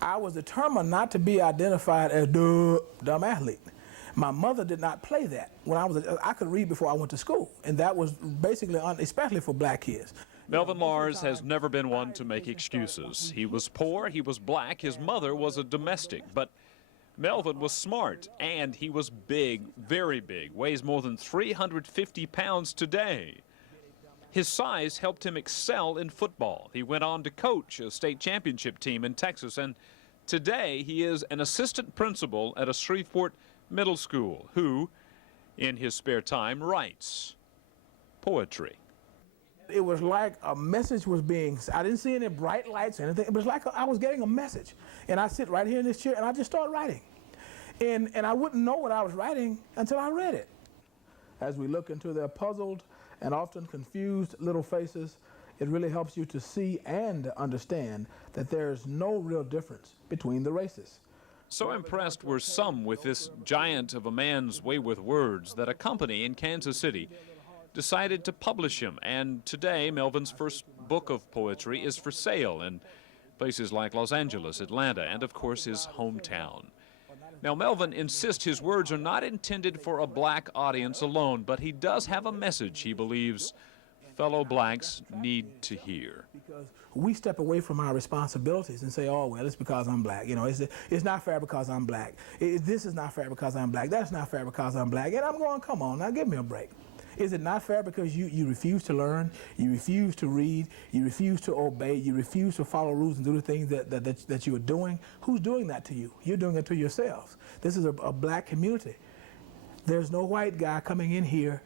I was determined not to be identified as the dumb athlete. My mother did not play that. When I could read before I went to school, and that was basically, especially for black kids. Melvin Lars has never been one to make excuses. He was poor, he was black, his mother was a domestic, but Melvin was smart, and he was big, very big, weighs more than 350 pounds today. His size helped him excel in football. He went on to coach a state championship team in Texas, and today he is an assistant principal at a Shreveport middle school who, in his spare time, writes poetry. It was like a message was being, I didn't see any bright lights or anything. It was like I was getting a message. And I sit right here in this chair and I just start writing. And I wouldn't know what I was writing until I read it. As we look into their puzzled and often confused little faces, it really helps you to see and understand that there's no real difference between the races. So impressed were some with this giant of a man's way with words that a company in Kansas City decided to publish him, and today Melvin's first book of poetry is for sale in places like Los Angeles, Atlanta, and of course his hometown. Now Melvin insists his words are not intended for a black audience alone, but he does have a message he believes fellow blacks need to hear. Because we step away from our responsibilities and say, oh, well, it's because I'm black. You know, it's not fair because I'm black. This is not fair because I'm black. That's not fair because I'm black. And I'm going, come on, now give me a break. Is it not fair because you refuse to learn, you refuse to read, you refuse to obey, you refuse to follow rules and do the things that you are doing? Who's doing that to you? You're doing it to yourselves. This is a black community. There's no white guy coming in here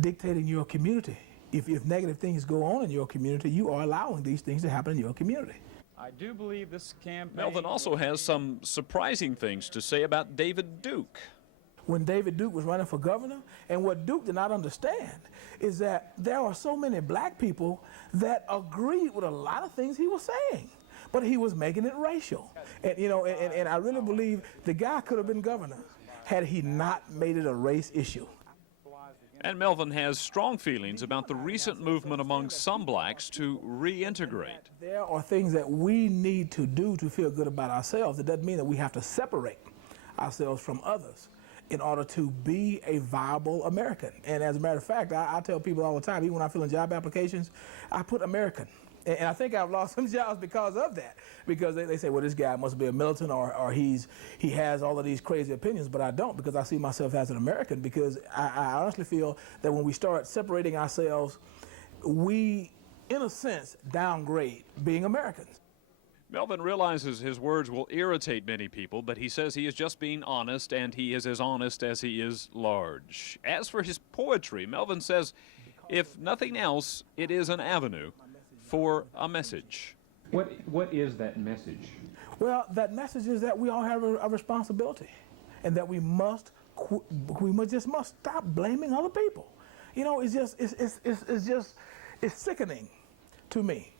dictating your community. If negative things go on in your community, you are allowing these things to happen in your community. I do believe this campaign... Melvin also has some surprising things to say about David Duke. When David Duke was running for governor, and what Duke did not understand is that there are so many black people that agreed with a lot of things he was saying, but he was making it racial. And, you know, and I really believe the guy could have been governor had he not made it a race issue. And Melvin has strong feelings about the recent movement among some blacks to reintegrate. There are things that we need to do to feel good about ourselves. It doesn't mean that we have to separate ourselves from others in order to be a viable American. And as a matter of fact, I tell people all the time, even when I fill in job applications, I put American. And I think I've lost some jobs because of that. Because they say, well, this guy must be a militant or he has all of these crazy opinions, but I don't, because I see myself as an American, because I honestly feel that when we start separating ourselves, we, in a sense, downgrade being Americans. Melvin realizes his words will irritate many people, but he says he is just being honest, and he is as honest as he is large. As for his poetry, Melvin says, if nothing else, it is an avenue for a message. What is that message? Well, that message is that we all have a responsibility, and that we just must stop blaming other people. You know, it's sickening to me